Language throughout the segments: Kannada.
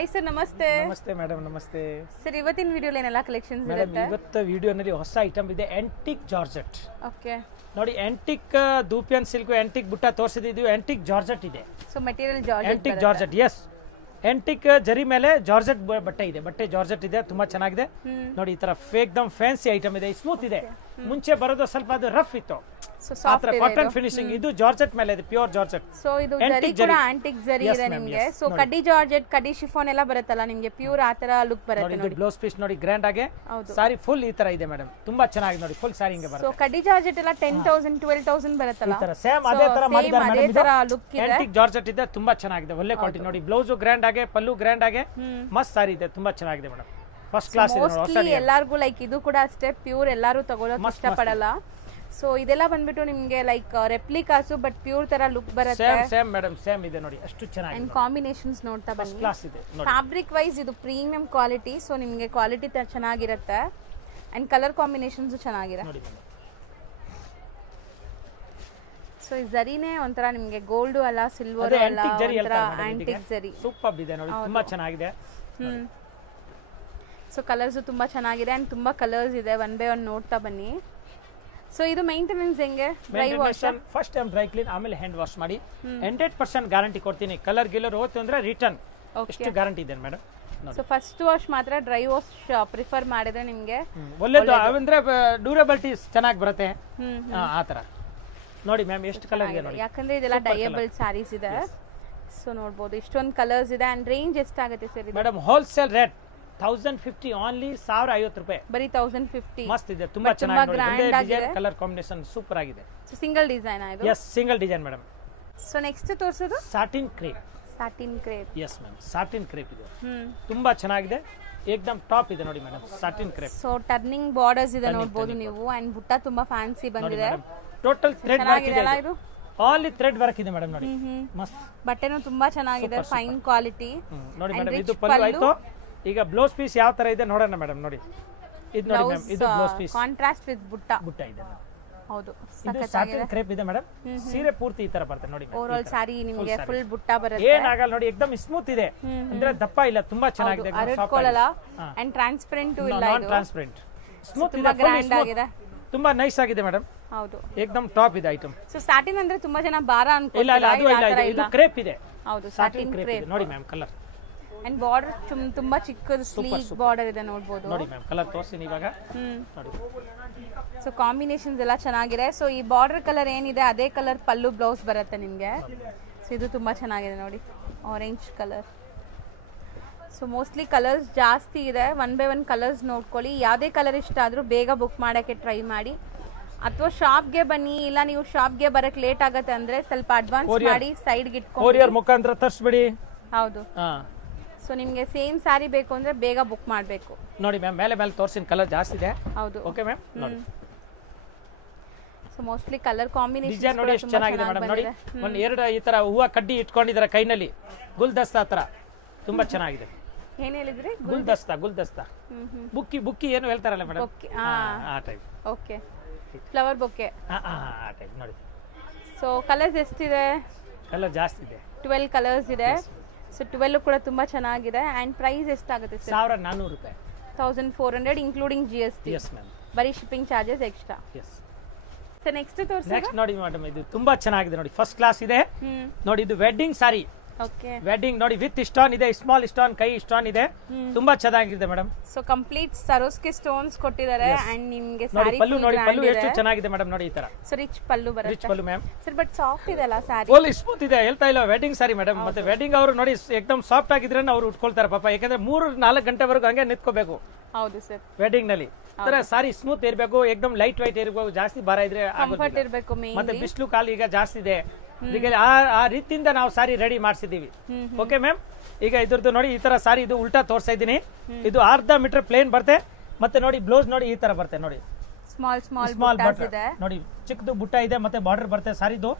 ಹಾಯ್ ಸರ್, ನಮಸ್ತೆ. ನಮಸ್ತೆ ಮೇಡಮ್, ನಮಸ್ತೆ ಸರ್. ಇವತ್ತಿನ ವಿಡಿಯೋಲಿ ಏನೆಲ್ಲ ಕಲೆಕ್ಷನ್ಸ್ ಇರುತ್ತೆ? ಇವತ್ತು ವಿಡಿಯೋನಲ್ಲಿ ಹೊಸ ಐಟಮ್ ಇದೆ, ಆಂಟಿಕ್ ಜಾರ್ಜೆಟ್. ಓಕೆ, ನೋಡಿ antique dupion silk, antique butta ತೋರಿಸಿದ್ದು ಆಂಟಿಕ್ ಜಾರ್ಜೆಟ್ ಇದೆ. So material georgette, antique georgette, yes. Antique zari ಮೇಲೆ ಜಾರ್ಜೆಟ್ ಬಟ್ಟೆ ಇದೆ, ಬಟ್ಟೆ ಜಾರ್ಜೆಟ್ ಇದೆ, ತುಂಬಾ ಚೆನ್ನಾಗಿದೆ. ನೋಡಿ ಈ ತರ ಏಕ್ದಮ್ ಫ್ಯಾನ್ಸಿ ಐಟಮ್ ಇದೆ, ಸ್ಮೂತ್ ಇದೆ. ಮುಂಚೆ ಬರೋದು ಸ್ವಲ್ಪ ಅದು ರಫ್ ಇತ್ತು, ಕಾಟನ್ ಫಿನಿಶಿಂಗ್. ಇದು ಜಾರ್ಜೆಟ್ ಮೇಲೆ ಇದೆ, ಪ್ಯೂರ್ ಜಾರ್ಜೆಟ್. ಸೊ ಇದು ಜರಿ ಕೂಡ ಆಂಟಿಕ್ ಜರಿ ಇದೆ ನಿಮಗೆ. ಸೊ ಕಡ್ಡಿ ಜಾರ್ಜೆಟ್, ಕಡ್ಡಿ ಶಿಫಾನ್ ಎಲ್ಲ ಬರುತ್ತಲ್ಲ ನಿಮಗೆ, ಪ್ಯೂರ್ ಆ ತರ ಲುಕ್ ಬರುತ್ತೆ. ನೋಡಿ ಬ್ಲೌಸ್ ಪೀಸ್ ನೋಡಿ ಗ್ರ್ಯಾಂಡ್ ಆಗಿ, ಸಾರಿ ಫುಲ್ ಈ ತರ ಇದೆ ಮೇಡಮ್, ತುಂಬಾ ಚೆನ್ನಾಗಿದೆ. ನೋಡಿ ಫುಲ್ ಸಾರಿ ಹಿಂಗೆ ಬರುತ್ತೆ. ಸೊ ಕಡ್ಡಿ ಜಾರ್ಜೆಟ್ ಎಲ್ಲ 10,000 12,000 ಬರುತ್ತಲ್ಲ, ಈ ತರ ಸೇಮ್ ಅದೇ ತರ ಮಾಡಿದ್ದಾರೆ ಮೇಡಮ್. ಅದೇ ತರ ಲುಕ್ ಇದೆ. ಆಂಟಿಕ್ ಜಾರ್ಜೆಟ್ ಇದೆ, ತುಂಬಾ ಚೆನ್ನಾಗಿದೆ, ಒಳ್ಳೆ ಕ್ವಾಲಿಟಿ. ನೋಡಿ ಬ್ಲೌಸ್ ಗ್ರ್ಯಾಂಡ್ ಆಗಿ, ಪಲ್ಲು ಗ್ರ್ಯಾಂಡ್ ಆಗಿ, ಮಸ್ತ್ ಸಾರಿ ಇದೆ, ತುಂಬಾ ಚೆನ್ನಾಗಿದೆ ಮೇಡಮ್. ಫಸ್ಟ್ ಕ್ಲಾಸ್ ಇದೆ. ಮೋಸ್ಟ್ಲಿ ಎಲ್ಲರಿಗೂ ಲೈಕ್ ಇದು ಕೂಡ ಅಷ್ಟೇ ಪ್ಯೂರ್, ಎಲ್ಲರೂ ತಗೊಳ್ಳೋಕೆ ಇಷ್ಟಪಡಲ್ಲ. ಸೊ ಇದೆಲ್ಲ ಬಂದ್ಬಿಟ್ಟು ನಿಮಗೆ ಲೈಕ್ ರೆಪ್ಲಿಕಾಸು, ಬಟ್ ಪ್ಯೂರ್ ತರ ಲುಕ್ ಬರುತ್ತೆ. ಸೇಮ್ ಮೇಡಮ್, ಸೇಮ್ ಇದೆ ನೋಡಿ, ಅಷ್ಟು ಚೆನ್ನಾಗಿದೆ. ಅಂಡ್ ಕಾಂಬಿನೇಷನ್ಸ್ ನೋಡ್ತಾ ಬನ್ನಿ, ಕ್ಲಾಸ್ ಇದೆ. ಫ್ಯಾಬ್ರಿಕ್ ವೈಸ್ ಇದು ಪ್ರೀಮಿಯಂ ಕ್ವಾಲಿಟಿ. ಸೊ ನಿಮಗೆ ಕ್ವಾಲಿಟಿ ಚೆನ್ನಾಗಿರುತ್ತೆ ಅಂಡ್ ಕಲರ್ ಕಾಂಬಿನೇಷನ್ಸ್ ಚೆನ್ನಾಗಿದೆ. ಸೊ ಈ ಜರಿನೇ ಒಂಥರ ನಿಮಗೆ ಗೋಲ್ಡ್ ಅಲ್ಲ, ಸಿಲ್ವರ್ ಅಲ್ಲ, ಒಂಥರ ಆಂಟಿಕ್ ಜರಿ. ಸೂಪರ್ ಇದೆ ನೋಡಿ, ತುಂಬಾ ಚೆನ್ನಾಗಿದೆ. ಸೊ ಕಲರ್ಸ್ ತುಂಬಾ ಚೆನ್ನಾಗಿದೆ ಅಂಡ್ ತುಂಬಾ ಕಲರ್ಸ್ ಇದೆ. ಒನ್ ಬೈ ಒನ್ ನೋಡ್ತಾ ಬನ್ನಿ. ಸೊ ಇದು ಮೇಂಟೆನೆನ್ಸ್ ಹೆಂಗೆ? Dry wash, first time dry clean, ಆಮೇಲೆ ಹ್ಯಾಂಡ್ ವಾಶ್ ಮಾಡಿ 100% ಗ್ಯಾರಂಟಿ ಕೊಡ್ತೀನಿ. ಕಲರ್ ಗಿಲ್ಲರ್ ಹೋಯ್ತು ಅಂದ್ರೆ ರಿಟರ್ನ್, ಎಷ್ಟು ಗ್ಯಾರಂಟಿ ಇದೆ ಮೇಡಮ್. ಸೊ ಫಸ್ಟ್ ವಾಶ್ ಮಾತ್ರ ಡ್ರೈ ವಾಶ್ ಪ್ರಿಫರ್ ಮಾಡಿದ್ರೆ ನಿಮಗೆ ಒಳ್ಳೇದು, ಅಂದ್ರೆ ಡ್ಯೂರಬಿಲಿಟಿ ಚೆನ್ನಾಗಿ ಬರುತ್ತೆ ಆ ತರ. ನೋಡಿ ಮ್ಯಾಮ್, ಎಷ್ಟು ಕಲರ್ ಇದೆ ನೋಡಿ, ಯಾಕಂದ್ರೆ ಇದೆಲ್ಲ ಡೈಯಬಲ್ ಸ್ಯಾರೀಸ್ ಇದೆ. ಸೊ ನೋಡಬಹುದು ಇಷ್ಟೊಂದು ಕಲರ್ಸ್ ಇದೆ. ಅಂಡ್ ರೇಂಜ್ ಎಷ್ಟಾಗುತ್ತೆ ಸರ್ ಇದು? ಮೇಡಮ್ ಹೋಲ್ಸೇಲ್ ರೇಟ್ 1050 ಓನ್ಲಿ, 1050 ರೂಪಾಯಿ ಬರೀ 1050. ಮಸ್ತ್ ಇದೆ, ತುಂಬಾ ಚೆನ್ನಾಗಿದೆ. ಕಲರ್ ಕಾಂಬಿನೇಷನ್ ಸೂಪರ್ ಆಗಿದೆ. ಸೊ ಸಿಂಗಲ್ ಡಿಸೈನ್ ಇದು? Yes, single design madam. So next ತೋರಿಸೋದು satin crepe. Satin crepe, yes ma'am, satin crepe ಇದೆ, ತುಂಬಾ ಚೆನ್ನಾಗಿದೆ, ಏಕ್ದಮ್ ಟಾಪ್ ಇದೆ ನೋಡಿ madam, satin crepe. So turning borders ಇದೆ ನೋಡಬಹುದು ನೀವು. ಅಂಡ್ ಬುಟ್ಟ ತುಂಬಾ ಫ್ಯಾನ್ಸಿ ಬಂದಿದೆ. ಟೋಟಲ್ ಥ್ರೆಡ್ ವರ್ಕ್ ಇದೆ, ಇದು ಆಲ್ ಥ್ರೆಡ್ ವರ್ಕ್ ಇದೆ ಮೇಡಮ್. ನೋಡಿ ಮಸ್ತ್, ಬಟ್ಟೆನೂ ತುಂಬಾ ಚೆನ್ನಾಗಿದೆ, ಫೈನ್ ಕ್ವಾಲಿಟಿ. ನೋಡಿ ಮೇಡಮ್, ಇದು ಪಲ್ಲು ಆಯ್ತು. ಈಗ ಬ್ಲೌಸ್ ಪೀಸ್ ಯಾವ ತರ ಇದೆ ನೋಡೋಣ ಮೇಡಮ್. ನೋಡಿ ಇದು ನೋಡಿ ಮ್ಯಾಮ್, ಇದು ಬ್ಲೌಸ್ ಪೀಸ್ ಕಾಂಟ್ರಾಸ್ಟ್ ವಿತ್ ಬುಟ್ಟ ಇದೆ. ಹೌದು, ಇದು ಸಾಟಿನ್ ಕ್ರೇಪ್ ಇದೆ ಮೇಡಮ್. ಸೀರೆ ಪೂರ್ತಿ ಈ ತರ ಬರುತ್ತೆ ನೋಡಿ. ಓವರ್ ಆಲ್ ಸಾರಿ ನಿಮಗೆ ಫುಲ್ ಬುಟ್ಟ ಬರುತ್ತೆ, ಏನಾಗಲ್ಲ ನೋಡಿ, ಏಕದಮ್ ಸ್ಮೂತ್ ಇದೆ, ಅಂದ್ರೆ ದಪ್ಪ ಇಲ್ಲ, ತುಂಬಾ ಚೆನ್ನಾಗಿದೆ. ಅರಡ್ಕೊಳ್ಳಲ್ಲ ಅಂಡ್ ಟ್ರಾನ್ಸ್ಪರೆಂಟ್ ಇಲ್ಲ, ಇದು ಟ್ರಾನ್ಸ್ಪರೆಂಟ್, ಸ್ಮೂತ್ ಇದೆ, ತುಂಬಾ ಗ್ರ್ಯಾಂಡ್ ಆಗಿದೆ, ತುಂಬಾ ನೈಸ್ ಆಗಿದೆ ಮೇಡಮ್. ಹೌದು, ಏಕದಮ್ ಟಾಪ್ ಇದೆ ಐಟಮ್. ಸೊ ಸಾಟಿನ್ ಅಂದ್ರೆ ತುಂಬಾ ಜನ ಭಾರ ಅನ್ಕೊಳ್ಳಿ, ಇಲ್ಲ ಇಲ್ಲ, ಅದು ಇಲ್ಲ, ಇದು ಕ್ರೇಪ್ ಇದೆ. ಹೌದು, ಸಾಟಿನ್ ಕ್ರೇಪ್ ಇದೆ ನೋಡಿ ಮ್ಯಾಮ್. ಕಲರ್ ಅಂಡ್ ಬಾರ್ಡರ್ ತುಂಬಾ ಚಿಕ್ಕದು ಸ್ಲೀಕ್ ಬಾರ್ಡರ್ ಇದೆ ನೋಡಬಹುದು. ನೋಡಿ ಮ್ಯಾಮ್, ಕಲರ್ ತೋರಿಸ್ತೀನಿ ಇವಾಗ ನೋಡಿ. ಸೊ ಕಾಂಬಿನೇಷನ್ಸ್ ಎಲ್ಲ ಚೆನ್ನಾಗಿದೆ. ಸೊ ಈ ಬಾರ್ಡರ್ ಕಲರ್ ಏನಿದೆ ಅದೇ ಕಲರ್ ಪಲ್ಲು ಬ್ಲೌಸ್ ಬರುತ್ತೆ ನಿಮಗೆ. ಸೊ ಇದು ತುಂಬಾ ಚೆನ್ನಾಗಿದೆ ನೋಡಿ, orange colour. So mostly colours ಜಾಸ್ತಿ ಇದೆ, ಒನ್ ಬೈ ಒನ್ ಕಲರ್ಸ್ ನೋಡ್ಕೊಳ್ಳಿ. ಯಾವುದೇ ಕಲರ್ ಇಷ್ಟ ಆದರೂ ಬೇಗ ಬುಕ್ ಮಾಡೋಕ್ಕೆ ಟ್ರೈ ಮಾಡಿ, ಅಥವಾ ಶಾಪ್ಗೆ ಬನ್ನಿ. ಇಲ್ಲ ನೀವು ಶಾಪ್ಗೆ ಬರಕ್ಕೆ ಲೇಟ್ ಆಗುತ್ತೆ ಅಂದ್ರೆ ಸ್ವಲ್ಪ ಅಡ್ವಾನ್ಸ್ ಮಾಡಿ ಸೈಡ್ಗೆ ಇಟ್ಕೊಂಡು ಕೊರಿಯರ್ ಮುಖಾಂತರ ತರಿಸ್ಬಿಡಿ. ಹೌದು. ಸೊ ನಿಮಗೆ ಸೇಮ್ ಸ್ಯಾರಿ ಬೇಕು ಅಂದ್ರೆ ಬೇಗ ಬುಕ್ ಮಾಡಬೇಕು. ನೋಡಿ ಮ್ಯಾಮ್, ಮೇಲೆ ಮೇಲೆ ತೋರಿಸಿನ ಕಲರ್ ಜಾಸ್ತಿ ಇದೆ. ಹೌದು, ಓಕೆ ಮ್ಯಾಮ್. ನೋಡಿ so mostly colour combination design ನೋಡಿ ಎಷ್ಟು ಚೆನ್ನಾಗಿದೆ ಮೇಡಮ್. ನೋಡಿ ಒಂದು ಎರಡು ಈ ತರ ಹೂವ ಕಡ್ಡಿ ಇಟ್ಕೊಂಡಿದ್ದಾರೆ ಕೈನಲ್ಲಿ, ಗುಲ್ದಸ್ತಾ ತರ, ತುಂಬಾ ಚೆನ್ನಾಗಿದೆ. ಏನ್ ಹೇಳಿದ್ರಿ? ಗುಲ್ದಸ್ತಾ, ಗುಲ್ದಸ್ತಾ, ಬುಕ್ಕಿ ಬುಕ್ಕಿ ಏನು ಹೇಳ್ತಾರಲ್ಲ ಮೇಡಮ್, ಆ ಟೈಪ್. ಓಕೆ, ಫ್ಲವರ್ ಬೊಕ್ಕೆ ಆ ಟೈಪ್ ನೋಡಿ. ಸೊ ಕಲರ್ಸ್ ಎಷ್ಟಿದೆ? ಕಲರ್ ಜಾಸ್ತಿ ಇದೆ, 12 ಕಲರ್ಸ್ ಇದೆ. ಸೊ 12 ಕೂಡ ತುಂಬಾ ಚೆನ್ನಾಗಿದೆ. ಅಂಡ್ ಪ್ರೈಸ್ ಎಷ್ಟಾಗುತ್ತೆ ಸರ್? 1400 ರೂಪಾಯಿ, 1400 ಇನ್ಕ್ಲೂಡಿಂಗ್ GST. ಎಸ್ ಮ್ಯಾಮ್, ಬರೀ shipping charges extra. Yes. So next ತೋರಿಸಿ. ನೆಕ್ಸ್ಟ್ ನೋಡಿ ಮೇಡಮ್, ಇದು ತುಂಬಾ ಚೆನ್ನಾಗಿದೆ ನೋಡಿ, ಫಸ್ಟ್ ಕ್ಲಾಸ್ ಇದೆ ನೋಡಿ. ಇದು ವೆಡ್ಡಿಂಗ್ ಸಾರಿ, ಓಕೆ, ವೆಡ್ಡಿಂಗ್ ನೋಡಿ, ವಿತ್ ಸ್ಟೋನ್ ಇದೆ, ಸ್ಮಾಲ್ ಸ್ಟೋನ್, ಕೈ ಸ್ಟೋನ್ ಇದೆ, ತುಂಬಾ ಚೆನ್ನಾಗಿದೆ madam. So complete Swarovski stones ಕೊಟ್ಟಿದ್ದಾರೆ. ಅಂಡ್ ನಿಮಗೆ ನೋಡಿ ಸಾರಿ ಪಲ್ಲು ನೋಡಿ, ಪಲ್ಲು ಎಷ್ಟು ಚೆನ್ನಾಗಿದೆ ಮೇಡಮ್. ನೋಡಿ ಈ ತರ ಸೊ ರಿಚ್ ಪಲ್ಲು ಬರುತ್ತೆ, rich pallu ma'am. Sir but soft ಇದೆ ಅಲ್ಲ ಸಾರಿ, ಫುಲ್ ಸ್ಮೂತ್ ಇದೆ, ಹೇಳ್ತಾ ಇಲ್ಲ ವೆಡ್ಡಿಂಗ್ ಸಾರಿ ಮೇಡಮ್. ಮತ್ತೆ ವೆಡ್ಡಿಂಗ್ ಅವರು ನೋಡಿ ಏಕದಮ್ ಸಾಫ್ಟ್ ಆಗಿದ್ರೆ ಅವ್ರು ಉಟ್ಕೊಳ್ತಾರೆ ಪಾಪ, ಯಾಕಂದ್ರೆ 3-4 ಗಂಟೆವರೆಗೂ ಹಂಗೆ ನಿಂತ್ಕೋಬೇಕು. ಹೌದು ಸರ್, ವೆಡ್ಡಿಂಗ್ ನಲ್ಲಿ ಸಾರಿ ಸ್ಮೂತ್ ಇರಬೇಕು, ಏಕದಮ್ ಲೈಟ್ ವೈಟ್ ಇರಬೇಕು, ಜಾಸ್ತಿ ಭಾರ ಇದ್ರೆ ಕಂಫರ್ಟ್ ಇರಬೇಕು. ಮತ್ತೆ ಬಿಸಿಲು ಕಾಲು ಈಗ ಜಾಸ್ತಿ ಇದೆ, ಆ ರೀತಿಯಿಂದ ನಾವು ಸಾರಿ ರೆಡಿ ಮಾಡಿಸಿದೀವಿ. Okay ma'am. ಈಗ ಇದ್ರದ್ದು ನೋಡಿ ಈ ತರ ಸಾರಿ, ಇದು ಉಲ್ಟಾ ತೋರಿಸ್ತಾ ಇದ್ದೀನಿ. ಇದು ಅರ್ಧ ಮೀಟರ್ ಪ್ಲೇನ್ ಬರುತ್ತೆ, ಮತ್ತೆ ನೋಡಿ ಬ್ಲೌಸ್ ನೋಡಿ ಈ ತರ ಬರುತ್ತೆ ನೋಡಿ, ಸ್ಮಾಲ್ ಸ್ಮಾಲ್ ಬಟನ್ ನೋಡಿ, ಚಿಕ್ಕದು ಬುಟ್ಟ ಇದೆ, ಮತ್ತೆ ಬಾರ್ಡರ್ ಬರುತ್ತೆ ಸಾರಿದು.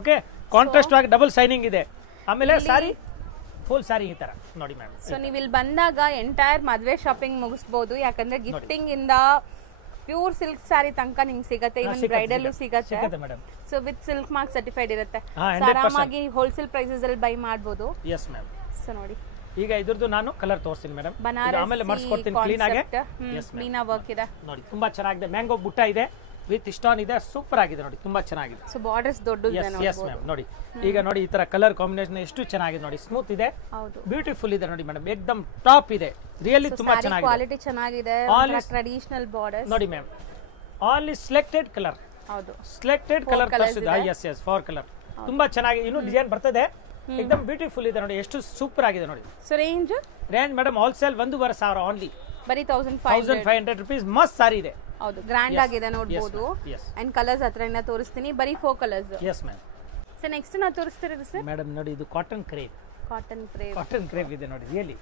ಓಕೆ, ಕಾಂಟ್ರಾಸ್ಟ್ ಆಗಿ ಡಬಲ್ ಶೈನಿಂಗ್ ಇದೆ. ಆಮೇಲೆ ಸಾರಿ ಫುಲ್ ಸಾರಿ ಈ ತರ ನೋಡಿ ಮ್ಯಾಮ್. ಸೊ ನೀವು ಇಲ್ಲಿ ಬಂದಾಗ ಎಂಟೈರ್ ಮದುವೆ ಶಾಪಿಂಗ್ ಮುಗಿಸಬಹುದು, ಯಾಕಂದ್ರೆ ಗಿಫ್ಟಿಂಗ್ ಇಂದ ಪ್ಯೂರ್ ಸಿಲ್ಕ್ ಸ್ಯಾರಿ ತನಕ ನಿಮ್ಗೆ ಸಿಗುತ್ತೆ, ಇವನ್ ಬ್ರೈಡಲ್ ಸಿಗುತ್ತೆ madam. So with silk mark certified ಇರುತ್ತೆ, ಆರಾಮಾಗಿ ಹೋಲ್ಸೇಲ್ ಪ್ರೈಸಸ್ ಅಲ್ಲಿ ಬೈ ಮಾಡಬಹುದು. Yes ma'am. ಸೊ ನೋಡಿ ಈಗ ಇದ್ರದ್ದು ನಾನು ಕಲರ್ ತೋರಿಸ್ತೀನಿ ಮೇಡಮ್, ಆಮೇಲೆ ಮಾಡಿಸ್ಕೊಡ್ತೀನಿ ಕ್ಲೀನ್ ಆಗಿ. ಮೀನಾ ವರ್ಕ್ ಇದೆ ನೋಡಿ, ತುಂಬಾ ಚೆನ್ನಾಗಿದೆ. ಮ್ಯಾಂಗೋ ಬುಟ್ಟ ಇದೆ ವಿತ್ ಸ್ಟೋನ್ ಇದೆ, ಸೂಪರ್ ಆಗಿದೆ ನೋಡಿ, ತುಂಬಾ ಚೆನ್ನಾಗಿದೆ. ಸೊ ಬಾರ್ಡರ್ಸ್ ದೊಡ್ಡದಿದೆ ನೋಡಿ. ಎಸ್ ಮ್ಯಾಮ್, ನೋಡಿ ಈಗ ನೋಡಿ ಈ ತರ ಕಲರ್ ಕಾಂಬಿನೇಷನ್ ಎಷ್ಟು ಚೆನ್ನಾಗಿದೆ ನೋಡಿ, ಸ್ಮೂತ್ ಇದೆ, ಹೌದು, ಬ್ಯೂಟಿಫುಲ್ ಇದೆ ನೋಡಿ ಮೇಡಮ್, ಏಕದಮ್ ಟಾಪ್ ಇದೆ, ರಿಯಲಿ ತುಂಬಾ ಚೆನ್ನಾಗಿದೆ. ಕ್ವಾಲಿಟಿ ಚೆನ್ನಾಗಿದೆ, ಟ್ರೆಡಿಷನಲ್ ಬಾರ್ಡರ್ಸ್ ನೋಡಿ ma'am, all is selected colour. ಹೌದು, ಸೆಲೆಕ್ಟೆಡ್ ಕಲರ್ ತರಿಸಿದೆ. ಎಸ್ 4 ಕಲರ್, ತುಂಬಾ ಚೆನ್ನಾಗಿದೆ. ಇನ್ನು ಡಿಸೈನ್ ಬರ್ತದೆ, ಏಕದಮ್ ಬ್ಯೂಟಿಫುಲ್ ಇದೆ ನೋಡಿ, ಎಷ್ಟು ಸೂಪರ್ ಆಗಿದೆ ನೋಡಿ. So range madam wholesale 1,500 only, ಬರೀ 1500 rupees. ಮಸ್ತ್ ಸಾರಿ ಇದೆ, ಹೌದು, ಗ್ರ್ಯಾಂಡ್ ಆಗಿದೆ ನೋಡಬಹುದು. ಅಂಡ್ ಕಲರ್ಸ್ ಹತ್ರದಿಂದ ತೋರಿಸ್ತೀನಿ, ಬರೀ 4 colours. Yes ma'am. So next ನಾವು ತೋರಿಸ್ತಿರೋದು ಸರ್ ಮೇಡಮ್ ನೋಡಿ, ಇದು ಕಾಟನ್ ಕ್ರೇಪ್ ಇದೆ ನೋಡಿ, ರಿಯಲಿ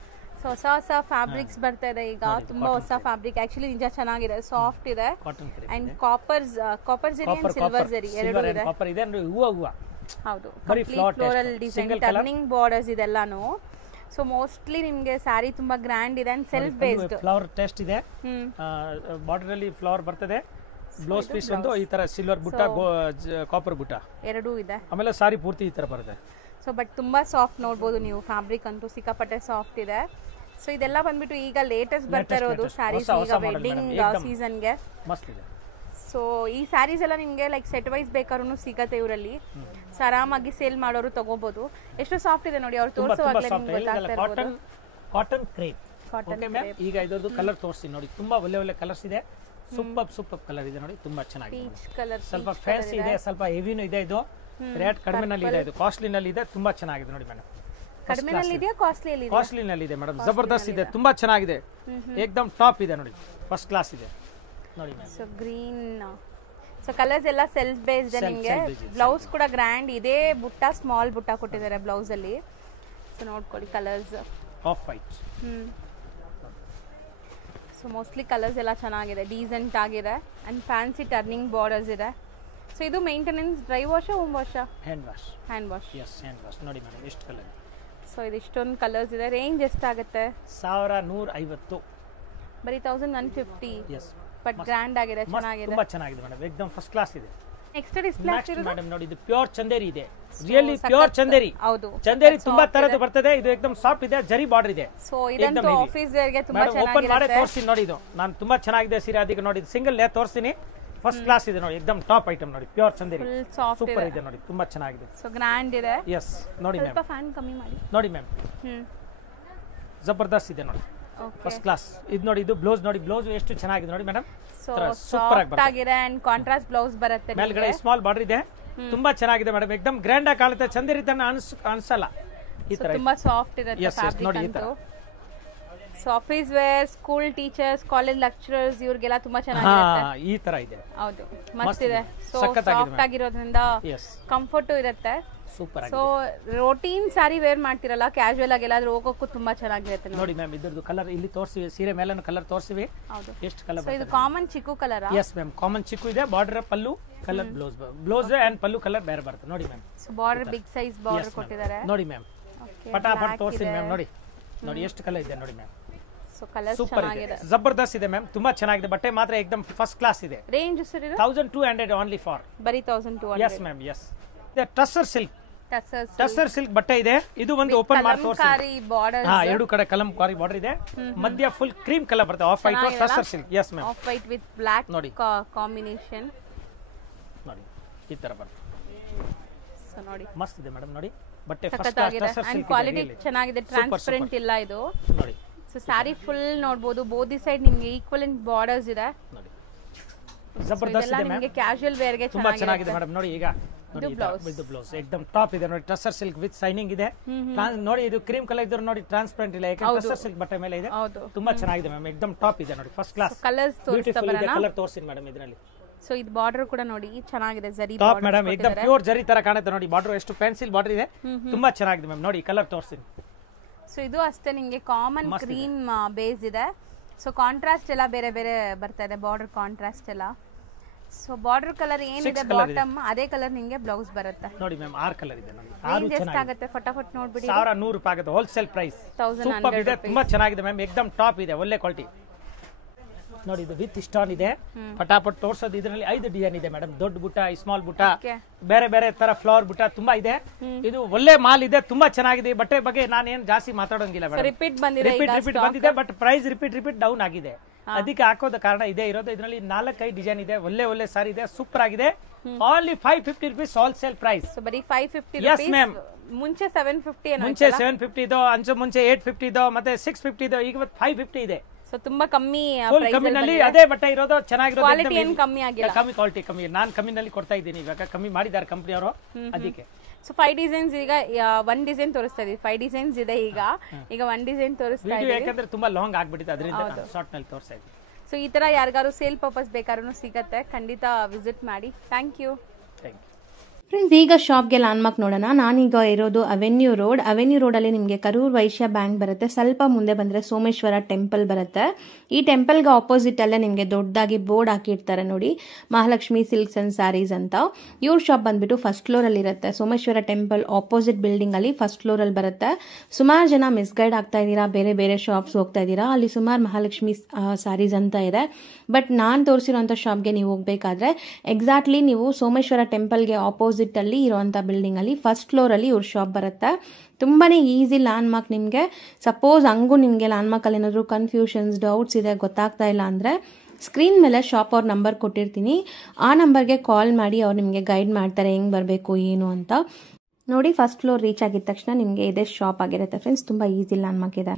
ಹೊಸ ಹೊಸ ಫ್ಯಾಬ್ರಿಕ್ಸ್ ಬರ್ತಾ ಇದೆ ಈಗ, ತುಂಬಾ ಹೊಸ ಫ್ಯಾಬ್ರಿಕ್, ಆಕ್ಚುಲಿ ನಿಜ ಚೆನ್ನಾಗಿದೆ, ಸಾಫ್ಟ್ ಇದೆ. And copper zari and silver zari ಎರಡು ಇದೆ. ಕಾಪರ್ ಇದೆ ಅಂದ್ರೆ ಹೂವ ಹೌದು, complete floral design, turning borders ಇದೆಲ್ಲಾನು. ಸೊ ಮೋಸ್ಟ್ಲಿ ನಿಮಗೆ ಸ್ಯಾರಿ ತುಂಬಾ ಗ್ರ್ಯಾಂಡ್ ಇದೆ and self based. Flower test ಇದೆ, ಬಾರ್ಡರ್ ಅಲ್ಲಿ ಫ್ಲವರ್ ಬರ್ತದೆ. ಬ್ಲೌಸ್ ಪೀಸ್ ಒಂದು ಈ ತರ ಸಿಲ್ವರ್ ಬುಟ್ಟ, ಕಾಪರ್ ಬುಟ್ಟ ಎರಡೂ ಇದೆ. ಆಮೇಲೆ ಸಾರಿ ಪೂರ್ತಿ ಈ ತರ ಬರುತ್ತೆ. ಸೊ ಬಟ್ ತುಂಬಾ ಸಾಫ್ಟ್ ನೋಡಬಹುದು ನೀವು, ಫ್ಯಾಬ್ರಿಕ್ ಅಂತೂ ಸಿಕ್ಕಾಪಟ್ಟೆ ಸಾಫ್ಟ್ ಇದೆ. ಸೊ ಇದೆಲ್ಲ ಬಂದ್ಬಿಟ್ಟು ಈಗ ಲೇಟೆಸ್ಟ್ ಬರ್ತಾ ಇರೋದು ಸ್ಯಾರೀಸ್, ಈಗ ವೆಡ್ಡಿಂಗ್ ಸೀಸನ್ಗೆ ಮಸ್ತ್ ಇದೆ. ಸೊ ಈ ಸ್ಯಾರೀಸ್ ಎಲ್ಲ ನಿಮಗೆ ಲೈಕ್ ಸೆಟ್ ವೈಸ್ ಬೇಕಾದ್ರೂ ಸಿಗತ್ತೆ ಇವರಲ್ಲಿ. ಸೊ ಆರಾಮಾಗಿ ಸೇಲ್ ಮಾಡೋರು ತಗೋಬಹುದು. ಎಷ್ಟು ಸಾಫ್ಟ್ ಇದೆ ನೋಡಿ, ಅವ್ರು ತೋರಿಸುವಾಗಲೇ ನಿಮ್ಗೆ ಗೊತ್ತಾಗ್ತಾ ಇರ್ಬೋದು. Cotton crepe. ಓಕೆ ಮ್ಯಾಮ್, ಈಗ ಇದರದ್ದು ಕಲರ್ ತೋರಿಸ್ತೀನಿ ನೋಡಿ, ತುಂಬಾ ಒಳ್ಳೆ ಕಲರ್ಸ್ ಇದೆ, ಸೂಪರ್ ಕಲರ್ ಇದೆ ನೋಡಿ, ತುಂಬಾ ಚೆನ್ನಾಗಿದೆ. ಪೀಚ್ ಕಲರ್, ಸ್ವಲ್ಪ ಫ್ಯಾನ್ಸಿ ಇದೆ, ಸ್ವಲ್ಪ ಹೆವಿನೂ ಇದೆ. ಇದು ರೇಟ್ ಕಡಿಮೆನಲ್ಲಿ ಇದೆ, ಇದು ಕಾಸ್ಟ್ಲಿನಲ್ಲಿ ಇದೆ, ತುಂಬಾ ಚೆನ್ನಾಗಿದೆ ನೋಡಿ ಮೇಡಮ್. ಕಡಿಮೆನಲ್ಲಿ ಇದೆಯಾ ಕಾಸ್ಟ್ಲಿಯಲ್ಲಿ ಇದೆಯಾ? ಕಾಸ್ಟ್ಲಿನಲ್ಲಿ ಇದೆ ಮೇಡಮ್, ಜಬರ್ದಸ್ತ್ ಇದೆ, ತುಂಬಾ ಚೆನ್ನಾಗಿದೆ, ಏಕದಮ್ ಟಾಪ್ ಇದೆ ನೋಡಿ, ಫಸ್ಟ್ ಕ್ಲಾಸ್ ಇದೆ ನೋಡಿ ma'am. So green, so colours ಎಲ್ಲ ಸೆಲ್ಫ್ ಬೇಸ್ಡ್ ನಿಮಗೆ. ಬ್ಲೌಸ್ ಕೂಡ ಗ್ರ್ಯಾಂಡ್ ಇದೆ, ಬುಟ್ಟ ಸ್ಮಾಲ್ ಬುಟ್ಟ ಕೊಟ್ಟಿದ್ದಾರೆ ಬ್ಲೌಸ್ ಅಲ್ಲಿ. ಸೊ ನೋಡ್ಕೊಳ್ಳಿ colours, off white. So mostly colours ಎಲ್ಲ ಚೆನ್ನಾಗಿದೆ, ಡೀಸೆಂಟ್ ಆಗಿದೆ ಅಂಡ್ ಫ್ಯಾನ್ಸಿ ಟರ್ನಿಂಗ್ ಬಾರ್ಡರ್ಸ್ ಇದೆ. ಸೊ ಇದು maintenance dry wash home wash? Hand wash. Yes, hand wash. ನೋಡಿ ಮೇಡಮ್ ಎಷ್ಟು ಕಲರ್. ಸೊ ಇದು ಇಷ್ಟೊಂದು ಕಲರ್ಸ್ ಇದೆ. ರೇಂಜ್ ಎಷ್ಟಾಗುತ್ತೆ? 1150, ಬರೀ 1150. ಎಸ್, ಬಟ್ ಗ್ರ್ಯಾಂಡ್ ಆಗಿದೆ, ಚೆನ್ನಾಗಿದೆ, ತುಂಬಾ ಚೆನ್ನಾಗಿದೆ ಮೇಡಮ್, ಏಕದಮ್ ಫಸ್ಟ್ ಕ್ಲಾಸ್ ಇದೆ. ನೆಕ್ಸ್ಟ್ ಡಿಸ್ಪ್ಲೇ ಆಗ್ತಿರೋದು ಮೇಡಮ್ ನೋಡಿ, ಇದು ಪ್ಯೂರ್ ಚಂದೇರಿ ಇದೆ, ರಿಯಲಿ ಪ್ಯೂರ್ ಚಂದೇರಿ. ಹೌದು, ಚಂದೇರಿ ತುಂಬಾ ತರದ್ದು ಬರ್ತದೆ, ಇದು ಏಕದಮ್ ಸಾಫ್ಟ್ ಇದೆ, ಜರಿ ಬಾರ್ಡರ್ ಇದೆ. ಸೊ ಇದಂತೂ ಆಫೀಸ್ ವೇರ್ ಗೆ ತುಂಬಾ ಚೆನ್ನಾಗಿದೆ. ಓಪನ್ ಮಾಡಿ ತೋರಿಸ್ತೀನಿ ನೋಡಿ, ಇದು ನಾನು ತುಂಬಾ ಚೆನ್ನಾಗಿದೆ ಸೀರೆ. ಅದಕ್ಕೆ ನೋಡಿ, ಸಿಂಗಲ್ ಲೇ ತೋರಿಸ್ತೀನಿ, ಫಸ್ಟ್ ಕ್ಲಾಸ್ ಇದೆ ನೋಡಿ, ಏಕದಮ್ ಟಾಪ್ ಐಟಮ್ ನೋಡಿ, ಪ್ಯೂರ್ ಚಂದೇರಿ, ಸೂಪರ್ ಇದೆ ನೋಡಿ, ತುಂಬಾ ಚೆನ್ನಾಗಿದೆ. ಸೊ ಗ್ರ್ಯಾಂಡ್ ಇದೆ. ಎಸ್ ನೋಡಿ ಮ್ಯಾಮ್, ಸ್ವಲ್ಪ ಫ್ಯಾನ್ ಕಮ್ಮಿ ಮಾಡಿ ನೋಡಿ ಮ್ಯಾಮ್, ಜಬರ್ದಸ್ತ್ ಇದೆ ನೋಡಿ, ಫಸ್ಟ್ ಕ್ಲಾಸ್. ಇದು ನೋಡಿ, ಇದು ಬ್ಲೌಸ್ ನೋಡಿ, ಬ್ಲೌಸ್ ಎಷ್ಟು ಚೆನ್ನಾಗಿದೆ ನೋಡಿ ಮೇಡಮ್, ಸೂಪರ್ ಆಗಿದೆ ಅಂಡ್ ಕಾಂಟ್ರಾಸ್ಟ್ ಬ್ಲೌಸ್ ಬರುತ್ತೆ. ಮೇಲ್ಗಡೆ ಸ್ಮಾಲ್ ಬಾರ್ಡರ್ ಇದೆ, ತುಂಬಾ ಚೆನ್ನಾಗಿದೆ ಮೇಡಮ್, ಏಕದಮ್ ಗ್ರ್ಯಾಂಡ್ ಆಗಿ ಕಾಣುತ್ತೆ, ಚಂದೇರಿ ತನ ಅನ್ಸಲ್ಲ. ಈ ತರ ತುಂಬಾ ಸಾಫ್ಟ್ ಇರುತ್ತೆ ಫ್ಯಾಬ್ರಿಕ್ ಅಂತೂ. So office wear, school teachers, college lecturers ಇವ್ರಿಗೆಲ್ಲ ತುಂಬಾ ಚೆನ್ನಾಗಿರುತ್ತೆ. ಈ ತರ ಇದೆ, ಹೌದು, ಮಸ್ತ್ ಇದೆ. ಸೊ ಸಾಫ್ಟ್ ಆಗಿರೋದ್ರಿಂದ ಕಂಫರ್ಟ್ ಇರುತ್ತೆ. Super. So routine sari wear ಮಾಡ್ತಿರಲ್ಲ, ಕ್ಯಾಶುವಲ್ ಆಗಿ ಎಲ್ಲಾದ್ರೂ ಹೋಗೋಕ್ಕೂ ತುಂಬಾ ಚೆನ್ನಾಗಿರುತ್ತೆ ನೋಡಿ ಮ್ಯಾಮ್. ಇದ್ರದ್ದು ಕಲರ್ ಇಲ್ಲಿ ತೋರಿಸಿವಿ, ಸೀರೆ ಮೇಲೆ ಕಲರ್ ತೋರಿಸಿವಿ. ಹೌದು, ಎಷ್ಟು ಕಲರ್? ಇದು common chikoo colour. Yes ma'am, common chikoo ಇದೆ, border pallu colour, blouse and pallu colour ಬೇರೆ ಬರುತ್ತೆ ನೋಡಿ ma'am. So border big size border ಕೊಟ್ಟಿದ್ದಾರೆ ನೋಡಿ ಮ್ಯಾಮ್, ಪಟಾಪಟ್ ತೋರಿಸಿ ಮ್ಯಾಮ್. ನೋಡಿ ನೋಡಿ ಎಷ್ಟು ಕಲರ್ ಇದೆ ನೋಡಿ ಮ್ಯಾಮ್. ಸೊ ಕಲರ್ ಸೂಪರ್ ಇದೆ, ಜಬರ್ದಸ್ತ್ ಇದೆ ಮ್ಯಾಮ್, ತುಂಬಾ ಚೆನ್ನಾಗಿದೆ. ಬಟ್ಟೆ ಮಾತ್ರ ಏಕದಮ್ ಫಸ್ಟ್ ಕ್ಲಾಸ್ ಇದೆ. ರೇಂಜ್ ಸರ್ ಇದು 1200 ಓನ್ಲಿ ಫಾರ್, ಬರಿ 1200. Yes ma'am, yes. ಇದು ಟಸ್ಸರ್ ಸಿಲ್ಕ್, ಟಸ್ಸರ್ ಸಿಲ್ಕ್ ಬಟ್ಟೆ ಇದೆ. ಇದು ಒಂದು ಓಪನ್ ಮಾಡಿ ಕಲಂಕಾರಿ ಬಾರ್ಡರ್, ಹಾ, ಎರಡು ಕಡೆ ಕಲಂಕಾರಿ ಬಾರ್ಡರ್ ಇದೆ, ಮಧ್ಯ ಫುಲ್ ಕ್ರೀಮ್ ಕಲರ್ ಬರುತ್ತೆ, off white tussar silk. Yes ma'am, off white with black ನೋಡಿ ಕಾಂಬಿನೇಷನ್ ನೋಡಿ, ಈ ತರ ಬರುತ್ತೆ. ಸೊ ನೋಡಿ ಮಸ್ತ್ ಇದೆ ಮೇಡಮ್, ನೋಡಿ ಬಟ್ಟೆ first class tussar silk, quality ಚೆನ್ನಾಗಿದೆ, ಟ್ರಾನ್ಸ್ಪರೆಂಟ್ ಇಲ್ಲ ಇದು ನೋಡಿ. ಸೊ ಸ್ಯಾರಿ ಫುಲ್ ನೋಡಬಹುದು, ಬೋದಿ ಸೈಡ್ ನಿಮಗೆ ಈಕ್ವಲೆಂಟ್ ಬಾರ್ಡರ್ಸ್ ಇದೆ ನೋಡಿ, ಜಬರ್ದಸ್ತ್ ಇದೆ ನಿಮಗೆ ಕ್ಯಾಶುವಲ್ ವೇರ್ ಗೆ ತುಂಬಾ ಚೆನ್ನಾಗಿದೆ ಮೇಡಮ್. ನೋಡಿ ಈಗ ನೋಡಿ, ಇದು ಬ್ಲೌಸ್ ಏಕದಮ್ ಟಾಪ್ ಇದೆ ನೋಡಿ, ಟಸ್ಸರ್ ಸಿಲ್ಕ್ ವಿತ್ ಸೈನಿಂಗ್ ಇದೆ. ನೋಡಿ ಇದು ಕ್ರೀಮ್ ಕಲರ್ ಇದ್ರು ನೋಡಿ, ಟ್ರಾನ್ಸ್ಪರೆಂಟ್ ಇಲ್ಲ, ಯಾಕಂದ್ರೆ ಟಸ್ಸರ್ ಸಿಲ್ಕ್ ಬಟ್ಟೆ ಮೇಲೆ ಇದೆ, ತುಂಬಾ ಚೆನ್ನಾಗಿದೆ ಮ್ಯಾಮ್, ಏಕದಮ್ ಟಾಪ್ ಇದೆ ನೋಡಿ, ಫಸ್ಟ್ ಕ್ಲಾಸ್. ಕಲರ್ಸ್ ಬ್ಯೂಟಿಫುಲ್ ಇದೆ, ಕಲರ್ ತೋರಿಸ್ತೀನಿ ಮೇಡಮ್ ಇದರಲ್ಲಿ. ಸೊ ಇದು ಬಾರ್ಡರ್ ಕೂಡ ನೋಡಿ ಚೆನ್ನಾಗಿದೆ, ಜರಿ ಟಾಪ್ ಮೇಡಮ್, ಏಕದಮ್ ಪ್ಯೂರ್ ಜರಿ ತರ ಕಾಣುತ್ತೆ ನೋಡಿ, ಬಾರ್ಡರ್ ಎಷ್ಟು ಪೆನ್ಸಿಲ್ ಬಾರ್ಡರ್ ಇದೆ, ತುಂಬಾ ಚೆನ್ನಾಗಿದೆ ಮ್ಯಾಮ್. ನೋಡಿ ಕಲರ್ ತೋರಿಸ್ತೀನಿ. ಸೊ ಇದು ಅಷ್ಟೇ ನಿಮಗೆ ಕಾಮನ್ ಕ್ರೀಮ್ ಬೇಸ್ ಇದೆ. ಸೊ ಕಾಂಟ್ರಾಸ್ಟ್ ಎಲ್ಲ ಬೇರೆ ಬೇರೆ ಬರ್ತಾ ಇದೆ, ಬಾರ್ಡರ್ ಕಾಂಟ್ರಾಸ್ಟ್ ಎಲ್ಲ. ಸೊ ಬಾರ್ಡರ್ ಕಲರ್ ಏನಿದೆ ಬಾಟಮ್, ಅದೇ ಕಲರ್ ನಿಮಗೆ ಬ್ಲೌಸ್ ಬರುತ್ತೆ ನೋಡಿ ಮ್ಯಾಮ್. 6 ಕಲರ್ ಇದೆ ನೋಡಿ. ರೇಂಜ್ ಎಷ್ಟಾಗುತ್ತೆ ಫಟಾಫಟ್ ನೋಡ್ಬಿಡಿ. 1100 ರೂಪಾಯಿ ಆಗುತ್ತೆ, ಹೋಲ್ಸೇಲ್ ಪ್ರೈಸ್. ಸೂಪರ್ ಇದೆ, ತುಂಬಾ ಚೆನ್ನಾಗಿದೆ ಮ್ಯಾಮ್, ಏಕದಮ್ ಟಾಪ್ ಇದೆ, ಒಳ್ಳೆ ಕ್ವಾಲಿಟಿ. ನೋಡಿ ಇದು ವಿತ್ ಸ್ಟೋನ್ ಇದೆ, ಪಟಾಪಟ್ ತೋರ್ಸೋದು. ಇದರಲ್ಲಿ 5 ಡಿಸೈನ್ ಇದೆ ಮೇಡಮ್, ದೊಡ್ಡ ಬುಟ್ಟ, ಸ್ಮಾಲ್ ಬುಟ್ಟ, ಬೇರೆ ಬೇರೆ ತರ ಫ್ಲವರ್ ಬುಟ್ಟ ತುಂಬಾ ಇದೆ. ಇದು ಒಳ್ಳೆ ಮಾಲ್ ಇದೆ, ತುಂಬಾ ಚೆನ್ನಾಗಿದೆ. ಬಟ್ಟೆ ಬಗ್ಗೆ ನಾನೇನು ಜಾಸ್ತಿ ಮಾತಾಡೋಂಗಿಲ್ಲ ಮೇಡಮ್, ರಿಪೀಟ್ ಬಂದಿದೆ. ಬಟ್ ಪ್ರೈಸ್ ರಿಪೀಟ್ ಡೌನ್ ಆಗಿದೆ, ಅದಕ್ಕೆ ಹಾಕೋದ ಕಾರಣ ಇದೇ ಇರೋದು. ಇದರಲ್ಲಿ 4-5 ಡಿಸೈನ್ ಇದೆ, ಒಳ್ಳೆ ಸಾರಿ ಇದೆ, ಸೂಪರ್ ಆಗಿದೆ. Only 550 rupees wholesale price. ಬರೀ 550 ಎಸ್ ಮ್ಯಾಮ್. ಮುಂಚೆ 750 ಮುಂಚೆ 750 ಇದು, ಮುಂಚೆ 850 ಇದು, ಮತ್ತೆ 650 ಇದು, ಈಗ 550 ಇದೆ. ಸೊ ತುಂಬಾ ಕಮ್ಮಿ ಕಮ್ಮಿನಲ್ಲಿ ಅದೇ ಬಟ್ಟೆ ಇರೋದು, ಚೆನ್ನಾಗಿರೋದು. ಕ್ವಾಲಿಟಿ ಏನು ಕಮ್ಮಿ ಆಗಿಲ್ಲ, ಕಮ್ಮಿ ಕ್ವಾಲಿಟಿ ಕಮ್ಮಿ. ನಾನು ಕಮ್ಮಿನಲ್ಲಿ ಕೊಡ್ತಾ ಇದ್ದೀನಿ, ಇವಾಗ ಕಮ್ಮಿ ಮಾಡಿದ್ದಾರೆ ಕಂಪನಿಯವರು, ಅದಕ್ಕೆ. ಸೊ 5 ಡಿಸೈನ್ಸ್, ಈಗ 1 ಡಿಸೈನ್ ತೋರಿಸ್ತಾ ಇದೀವಿ. 5 ಡಿಸೈನ್ಸ್ ಇದೆ ಈಗ 1 ಡಿಸೈನ್ ತೋರಿಸ್ತಾ ಇದೀವಿ, ಯಾಕಂದ್ರೆ ತುಂಬಾ ಲಾಂಗ್ ಆಗ್ಬಿಟ್ಟಿದೆ, ಅದರಿಂದ ಶಾರ್ಟ್ ನಲ್ಲಿ ತೋರಿಸ್ತಾ ಇದ್ದೀನಿ. ಸೊ ಈ ತರ ಯಾರಿಗಾರು ಸೇಲ್ ಪರ್ಪಸ್ ಬೇಕಾದ್ರೂ ಸಿಗತ್ತೆ, ಖಂಡಿತ ವಿಸಿಟ್ ಮಾಡಿ. Thank you. ಫ್ರೆಂಡ್ಸ್, ಈಗ ಶಾಪ್ಗೆ ಲ್ಯಾಂಡ್ಮಾರ್ಕ್ ನೋಡೋಣ. ನಾನೀಗ ಇರೋದು ಅವೆನ್ಯೂ ರೋಡಲ್ಲಿ ನಿಮಗೆ ಕರೂರ್ ವೈಶ್ಯ ಬ್ಯಾಂಕ್ ಬರುತ್ತೆ. ಸ್ವಲ್ಪ ಮುಂದೆ ಬಂದರೆ ಸೋಮೇಶ್ವರ ಟೆಂಪಲ್ ಬರುತ್ತೆ. ಈ ಟೆಂಪಲ್ಗೆ ಆಪೋಸಿಟ್ ಅಲ್ಲೇ ನಿಮಗೆ ದೊಡ್ಡದಾಗಿ ಬೋರ್ಡ್ ಹಾಕಿರ್ತಾರೆ ನೋಡಿ, ಮಹಾಲಕ್ಷ್ಮಿ ಸಿಲ್ಕ್ಸ್ ಅಂಡ್ ಸ್ಯಾರೀಸ್ ಅಂತ. ಇವ್ರ ಶಾಪ್ ಬಂದ್ಬಿಟ್ಟು ಫಸ್ಟ್ ಫ್ಲೋರಲ್ಲಿ ಇರುತ್ತೆ. ಸೋಮೇಶ್ವರ ಟೆಂಪಲ್ ಆಪೋಸಿಟ್ ಬಿಲ್ಡಿಂಗ್ ಅಲ್ಲಿ ಫಸ್ಟ್ ಫ್ಲೋರಲ್ಲಿ ಬರುತ್ತೆ. ಸುಮಾರು ಜನ ಮಿಸ್ಗೈಡ್ ಆಗ್ತಾ ಇದ್ದೀರಾ, ಬೇರೆ ಬೇರೆ ಶಾಪ್ಸ್ ಹೋಗ್ತಾ ಇದ್ದೀರಾ. ಅಲ್ಲಿ ಸುಮಾರು ಮಹಾಲಕ್ಷ್ಮಿ ಸ್ಯಾರೀಸ್ ಅಂತ ಇದೆ. ಬಟ್ ನಾನು ತೋರಿಸಿರೋಂಥ ಶಾಪ್ಗೆ ನೀವು ಹೋಗ್ಬೇಕಾದ್ರೆ ಎಕ್ಸಾಕ್ಟ್ಲಿ ನೀವು ಸೋಮೇಶ್ವರ ಟೆಂಪಲ್ಗೆ ಆಪೋಸಿಟ್ ಅಲ್ಲಿ ಇರುವಂತ ಬಿಲ್ಡಿಂಗ್ ಅಲ್ಲಿ ಫಸ್ಟ್ ಫ್ಲೋರ್ ಅಲ್ಲಿ ಇವ್ರ ಶಾಪ್ ಬರುತ್ತೆ. ತುಂಬಾನೇ ಈಸಿ ಲ್ಯಾಂಡ್ ಮಾರ್ಕ್. ನಿಮಗೆ ಸಪೋಸ್ ಹಂಗೂ ನಿಮಗೆ ಲ್ಯಾಂಡ್ ಮಾರ್ಕ್ ಅಲ್ಲಿ ಏನಾದ್ರು ಕನ್ಫ್ಯೂಷನ್ಸ್, ಡೌಟ್ಸ್ ಇದೆ, ಗೊತ್ತಾಗ್ತಾ ಇಲ್ಲ ಅಂದ್ರೆ ಸ್ಕ್ರೀನ್ ಮೇಲೆ ಶಾಪ್ ಅವ್ರ ನಂಬರ್ ಕೊಟ್ಟಿರ್ತೀನಿ, ಆ ನಂಬರ್ಗೆ ಕಾಲ್ ಮಾಡಿ ಅವ್ರು ನಿಮಗೆ ಗೈಡ್ ಮಾಡ್ತಾರೆ ಹೆಂಗ್ ಬರಬೇಕು ಏನು ಅಂತ. ನೋಡಿ, ಫಸ್ಟ್ ಫ್ಲೋರ್ ರೀಚ್ ಆಗಿದ ತಕ್ಷಣ ನಿಮಗೆ ಇದೇ ಶಾಪ್ ಆಗಿರುತ್ತೆ ಫ್ರೆಂಡ್ಸ್. ತುಂಬಾ ಈಸಿ ಲ್ಯಾಂಡ್ ಮಾರ್ಕ್ ಇದೆ.